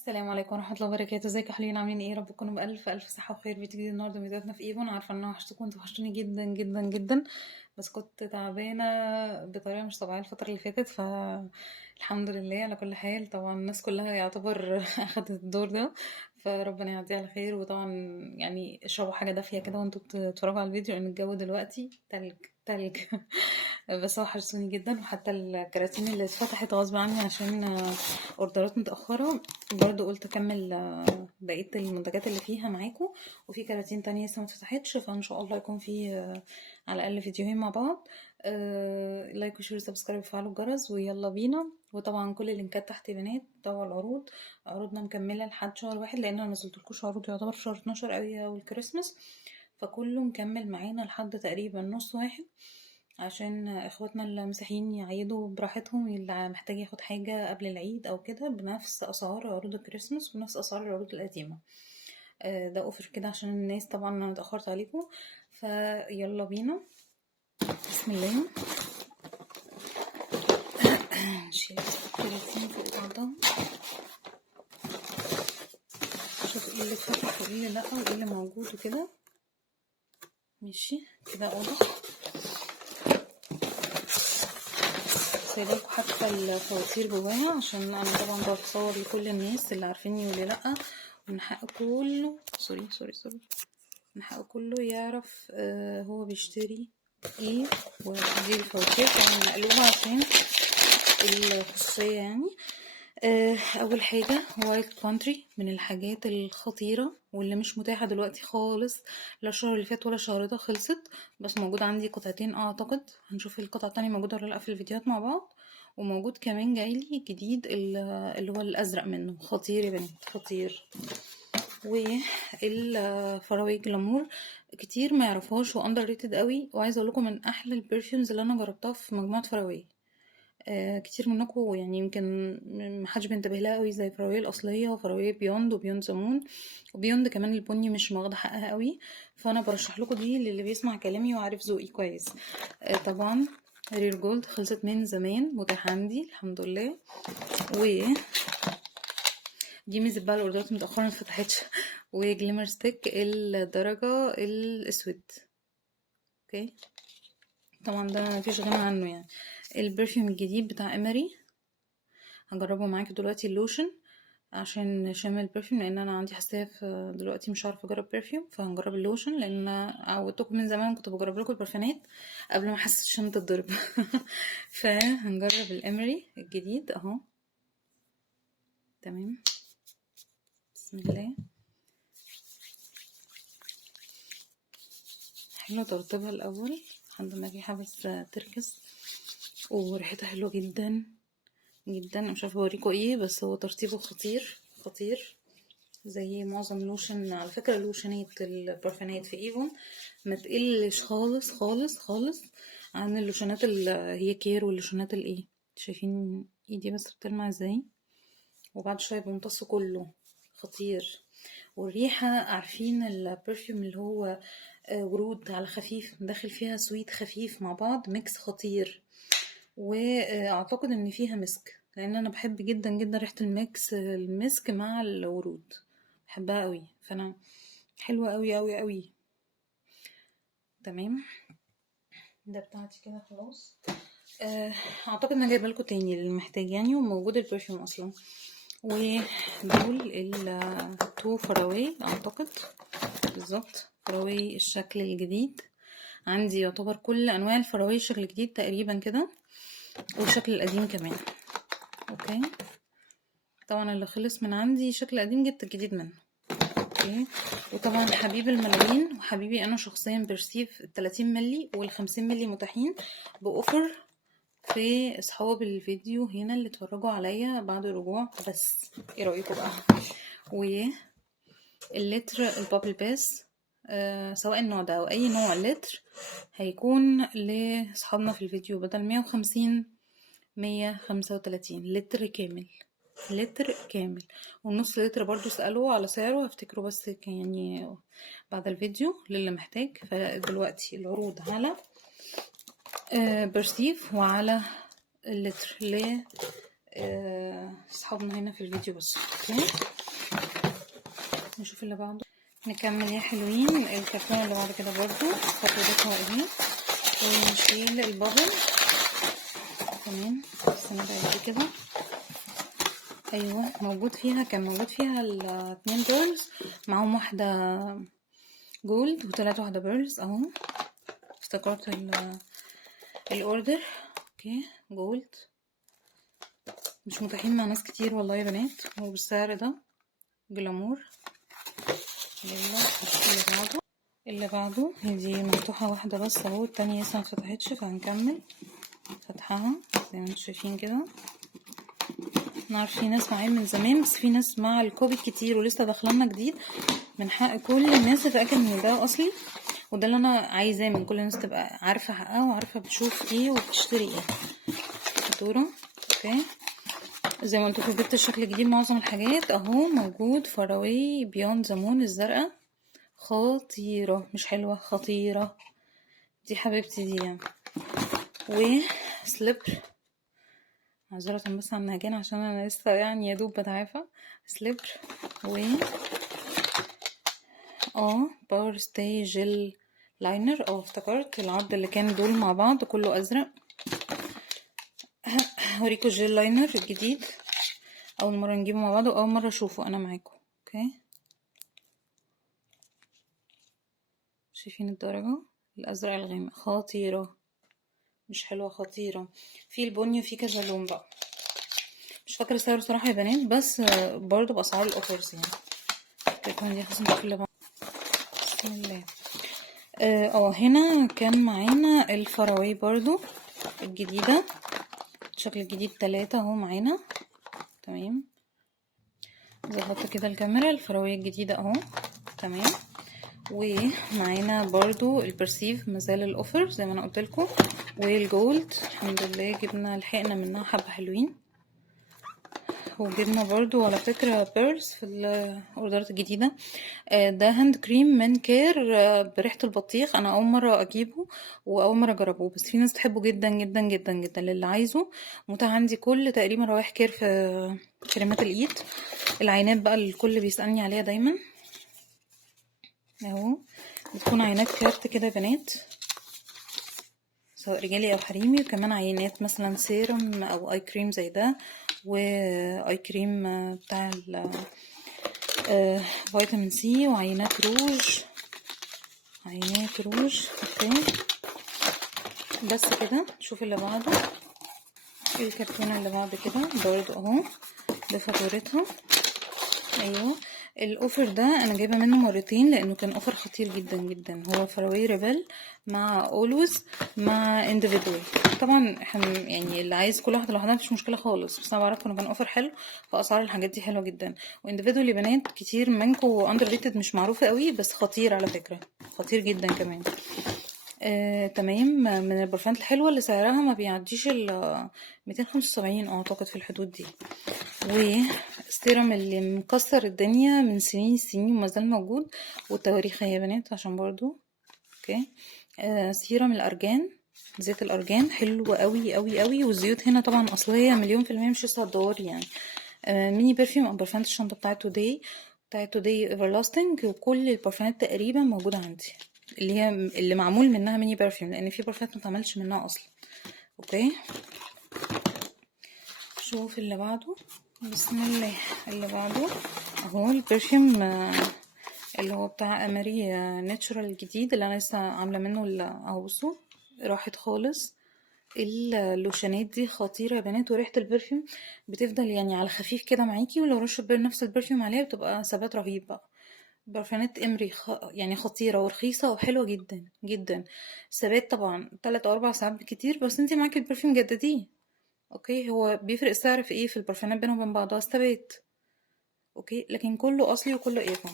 السلام عليكم ورحمة الله وبركاته. ازيكم يا حلوين؟ عاملين ايه؟ رب تكونوا بألف ألف صحة وخير. فيديو جديد النهارده من فيديوهاتنا في ايفون. عارفة ان انا وحشتكم، انتوا وحشتوني جدا جدا جدا، بس كنت تعبانة بطريقة مش طبيعية الفترة اللي فاتت، الحمد لله على كل حال. طبعا الناس كلها يعتبر اخدت الدور ده، فربنا يعديه على خير. وطبعا يعني اشربوا حاجة دافية كده وانتوا بتتفرجوا على الفيديو، لان الجو دلوقتي تلج تلج. بس هو وحشتوني جدا، وحتى الكراتين اللي اتفتحت غصب عني عشان اوردرات متأخرة، برضو قلت اكمل بقية المنتجات اللي فيها معاكم. وفي كراتين تانية لسه متفتحتش، فان شاء الله يكون في على الاقل فيديوهين مع بعض. لايك وشير وسبسكرايب وفعلوا الجرس، ويلا بينا. وطبعا كل اللينكات تحت يا بنات. طبعا العروض، عروضنا مكملة لحد شهر واحد، لان انا منزلتلكوش عروض يعتبر شهر 12 قوي والكريسماس، فكله مكمل معانا لحد تقريبا نص واحد، عشان اخواتنا المسيحيين يعيدوا براحتهم. اللي محتاج ياخد حاجة قبل العيد او كده بنفس اسعار عروض الكريسماس ونفس اسعار العروض القديمة. ده اوفر كده عشان الناس. طبعا انا اتأخرت عليكم، فيلا بينا. بسم الله. نشيل الكراتين فوق بعضها، نشوف ايه اللي اتفتح وايه اللي لا وايه اللي موجود وكده. ماشي كده واضح. سايبالكوا حتى الفواتير جواها، عشان انا طبعا بتصور لكل الناس اللي عارفيني واللي لا، ومن حق كله سوري من حق كله يعرف هو بيشتري ايه. ودي الفواتير طبعا مقلوبة عشان الخصوصية يعني. اول حاجة وايلد كونتري، من الحاجات الخطيرة واللي مش متاحة دلوقتي خالص، لا الشهر اللي فات ولا الشهر ده، خلصت. بس موجود عندي قطعتين اعتقد، هنشوف القطعة التانية موجودة ولا لا في الفيديوهات مع بعض. وموجود كمان جايلي جديد اللي هو الازرق منه، خطير يا بنات خطير. والفراوي جلامور كتير ما يعرفوهاش واندر ريتد قوي، وعايزه اقول لكم من احلى البرفيومز اللي انا جربتها في مجموعه فراوي. كتير منكم يعني يمكن محدش بينتبه لها قوي زي فراوي الاصليه وفراوي بيوند وبيوند زمون. وبيوند كمان البني مش واخده حقها قوي، فانا برشح لكم دي للي بيسمع كلامي وعارف ذوقي كويس. طبعا رير جولد خلصت من زمان، متاحه عندي الحمد لله. و دي ميزة بقى الاوردرات متأخرة مفتحتش. وجليمر ستيك الدرجة الاسود. اوكي طبعا ده مفيش غنى عنه يعني. البرفيوم الجديد بتاع اماري هجربه معاكم دلوقتي، اللوشن، عشان شم البرفيوم، لان انا عندي حساسيه دلوقتي مش عارفه اجرب برفيوم، فهنجرب اللوشن لان عودتكم من زمان كنت بجرب لكم البرفانات قبل ما احس الشم تتضرب. فهنجرب الامري الجديد اهو. تمام بسم الله. حلو ترطيبها الاول لحد ما الريحه بس تركز، وريحتها حلوه جدا جدا. مش عارفه اوريكم ايه، بس هو ترطيبه خطير خطير زي معظم لوشن. على فكره اللوشنات البرفانات في ايفون ما تقلش خالص خالص خالص عن اللوشنات اللي هي كير واللوشنات الايه. شايفين ايدي بس بتلمع ازاي؟ وبعد شويه بيمتص كله، خطير. والريحه عارفين البرفيوم اللي هو ورود على خفيف داخل فيها سويت خفيف مع بعض، ميكس خطير. واعتقد ان فيها مسك، لان انا بحب جدا جدا ريحة الميكس، المسك مع الورود بحبها قوي، فانا حلوة قوي قوي قوي. تمام ده بتاعتي كده خلاص. اعتقد انا جايبه لكم تاني اللي محتاج يعني، وموجود البرفيوم اصلا. ودول التو فراوي اعتقد بالظبط، فراوي الشكل الجديد. عندي يعتبر كل انواع الفراوي الشكل الجديد تقريبا كده، والشكل القديم كمان. اوكي طبعا اللي خلص من عندي شكل قديم جبت الجديد منه. اوكي وطبعا حبيب الملايين وحبيبي انا شخصيا برسيف 30 ملي وال50 ملي متاحين باوفر في اصحاب الفيديو هنا اللي اتفرجوا عليا بعد الرجوع. بس ايه رايكم بقى؟ واللتر البابل باس سواء النوع ده او اي نوع لتر هيكون لاصحابنا في الفيديو بدل 150 135 لتر كامل. لتر كامل ونص لتر برضو اسألوا على سعره هفتكره، بس يعني بعد الفيديو للي محتاج. فدلوقتي العروض على برسيف وعلى اللتر صحابنا هنا في الفيديو بس. اوكي نشوف اللي بعده. نكمل يا حلوين الكرتونه اللي بعد كده برضو خطوتها اهي، ونشيل البابل. تمام استنى بقى دي كده. ايوه كان موجود فيها الاتنين بيرلز معاهم واحده جولد وطلعت واحده بيرلز اهو. افتكرت الاوردر. اوكي جولد مش متاحين مع ناس كتير والله يا بنات، وبالسعر ده جلامور. يلا اللي بعده دي مفتوحه واحده بس اهو، التانية لسه مفتحتش فهنكمل فتحها زي ما انتم شايفين كده. نعرف في ناس معايا من زمان، بس في ناس مع الكوبي كتير ولسه داخلنا جديد. من حق كل الناس تتاكد ان ده اصلي، وده اللي انا عايزاه من كل الناس، تبقى عارفه حقها وعارفه بتشوف ايه وبتشتري ايه. فاتوره. اوكي زي ما قلت لكم جبت الشكل الجديد. معظم الحاجات اهو موجود. فراوي بيوند زمون الزرقاء خطيره، مش حلوه خطيره دي حبيبتي دي يعني. وسليبر معذرة بس عن النهجان عشان انا لسه يعني يا دوب بتعافى. سليبر و باور ستاي جل لاينر. افتكرت العرض اللي كان دول مع بعض كله ازرق. هوريكم الجل لاينر الجديد، اول مره نجيبه مع بعض واول مره اشوفه انا معاكم. اوكي شايفين الدرجه الازرق الغامق خطيره، مش حلوه خطيره. في البني وفي كذا لون بقى، مش فاكره السعر صراحه يا بنات، بس برضو باسعار الاوفرز يعني. الكرتونه دي خلاص نشوف اللي بعد. بسم الله. هنا كان معانا الفراوي برضو الجديده، الشكل الجديد 3 اهو معانا. تمام ظبطت كده الكاميرا. الفراوية الجديدة اهو. تمام ومعانا برضو البرسيف مازال الاوفر زي ما انا قلتلكم، والجولد الحمد لله جبنا لحقنا منها حبة حلوين. وجبنا برضو على فكرة بيرز في الاوردرات الجديدة. ده هاند كريم من كير بريحة البطيخ. انا اول مرة اجيبه واول مرة اجربه، بس في ناس تحبه جدا جدا جدا جدا. للي عايزه متاح عندي كل تقريبا روائح كير في كريمات الايد. العينات بقى الكل بيسألني عليها دايما اهو، بتكون عينات كارت كده يا بنات سواء رجالي او حريمي، وكمان عينات مثلا سيرم او اي كريم زي ده، واي كريم بتاع فيتامين سي، وعينات روج اوكي بس كده. شوف اللي بعده الكرتونه اللي بعد كده برضو اهو بفاتورتها. ايوه الاوفر ده انا جايبه منه مرتين لانه كان اوفر خطير جدا جدا. هو فراوي ريبل مع اولويز مع انديفيدوال. طبعا احنا يعني اللي عايز كل واحده لوحدها مفيش مشكله خالص، بس انا بعرف انه كان اوفر حلو فاسعار الحاجات دي حلوه جدا. وانديفيدوال يا بنات كتير منكم اندر ريتد مش معروفه قوي، بس خطير على فكره خطير جدا كمان. تمام من البرفانات الحلوه اللي سعرها ما بيعديش ال 275 اعتقد في الحدود دي. والسيرم اللي مكسر الدنيا من سنين السنين ومازال موجود، والتواريخ يا بنات عشان برضو اوكي. سيرم الارجان زيت الارجان حلو قوي قوي قوي، والزيوت هنا طبعا اصليه 100% مش لسه هتدوري يعني. ميني برفيوم او برفانات الشنطه بتاعت توداي ايفرلاستنج، وكل البرفانات تقريبا موجوده عندي اللي معمول منها ميني برفيوم، لان في برفانات متعملش منها اصلا. اوكي شوف اللي بعده. بسم الله. اللي بعده اهو البرفيوم اللي هو بتاع اماري ناتشورال الجديد اللي انا لسه عامله منه اهو. بصوا راحت خالص. اللوشانات دي خطيره يا بنات، وريحه البرفيوم بتفضل يعني على خفيف كده معاكي، ولو رشه نفس البرفيوم عليها بتبقى ثبات رهيب بقى. برفانات امري يعني خطيره ورخيصه وحلوه جدا جدا. ثبات طبعا 3 او 4 ساعات بكتير، بس انتي معاكي البرفيوم جدديه. اوكي هو بيفرق السعر في ايه في البرفانات بينهم وبين بعضها؟ الثبات. اوكي لكن كله اصلي وكله ايفون.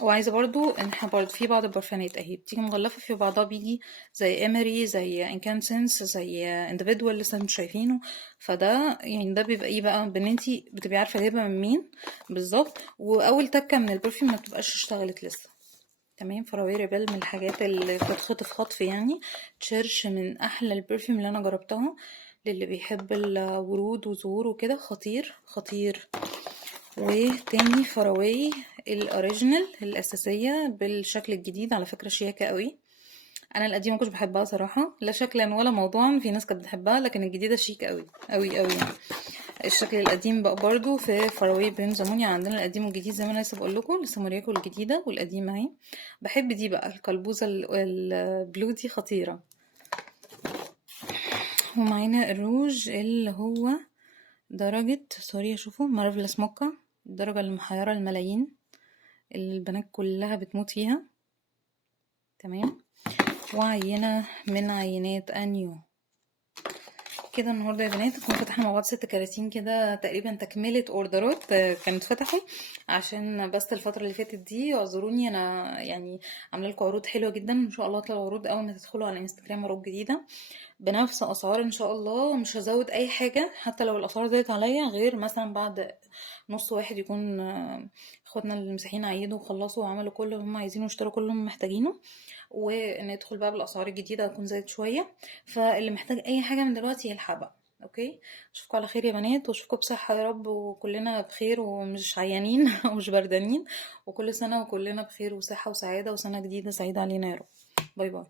وعايزه برضو ان احنا برضو في بعض البرفانات اهي بتيجي مغلفه، في بعضها بيجي زي امري زي انكانسنس زي اندفيدوال لسه انتوا شايفينه. فده يعني ده بيبقى ايه بقى، بان انتي بتبقي عارفه جايبه من مين بالظبط، واول تكه من البرفيوم ما بتبقاش اشتغلت لسه. تمام فراوي ريبل من الحاجات اللي بتتخطف خطف يعني. تشيرش من احلى البرفيوم اللي انا جربتها. للي بيحب الورود وزهور وكده، خطير خطير. وتاني فراوي الاوريجينال الاساسيه بالشكل الجديد، على فكره شياكه قوي. انا القديمه ما كنتش بحبها صراحه، لا شكلا ولا موضوعا، في ناس كانت بتحبها، لكن الجديده شيك قوي قوي قوي يعني. الشكل القديم بقى برضو في فراوي بريم زامونيا، عندنا القديم والجديد زي ما انا لسه بقول لكم، لسه مورياكم الجديده والقديمه اهي. بحب دي بقى القلبوزه البلو دي خطيره. ومعانا الروج اللي هو درجة سوري اشوفه مارفلس موكا، الدرجة اللي محيرة الملايين، اللي البنات كلها بتموت فيها. تمام. وعينة من عينات انيو. كده النهارده يا بنات كنا فتحنا مع بعض 6 كراتين كده تقريبا، تكملة اوردرات كانت فتحوا عشان بس الفترة اللي فاتت دي. اعذروني، انا يعني عامله لكم عروض حلوة جدا، ان شاء الله تلاقوا عروض اول ما تدخلوا على انستجرام، عروض جديدة بنفس اسعار ان شاء الله. مش هزود اي حاجة حتى لو الاسعار زادت عليا، غير مثلا بعد نص واحد يكون اخواتنا المسيحيين عيدوا وخلصوا وعملوا كل اللي هم عايزينه واشتروا كل اللي هم محتاجينه، وندخل بقى بالاسعار الجديده هتكون زادت شويه. فاللي محتاج اي حاجه من دلوقتي يلحق بقى. اوكي، اشوفكم على خير يا بنات، واشوفكم بصحه يا رب، وكلنا بخير ومش عيانين ومش بردانين، وكل سنه وكلنا بخير وصحه وسعاده، وسنه جديده سعيده علينا يا رب. باي باي.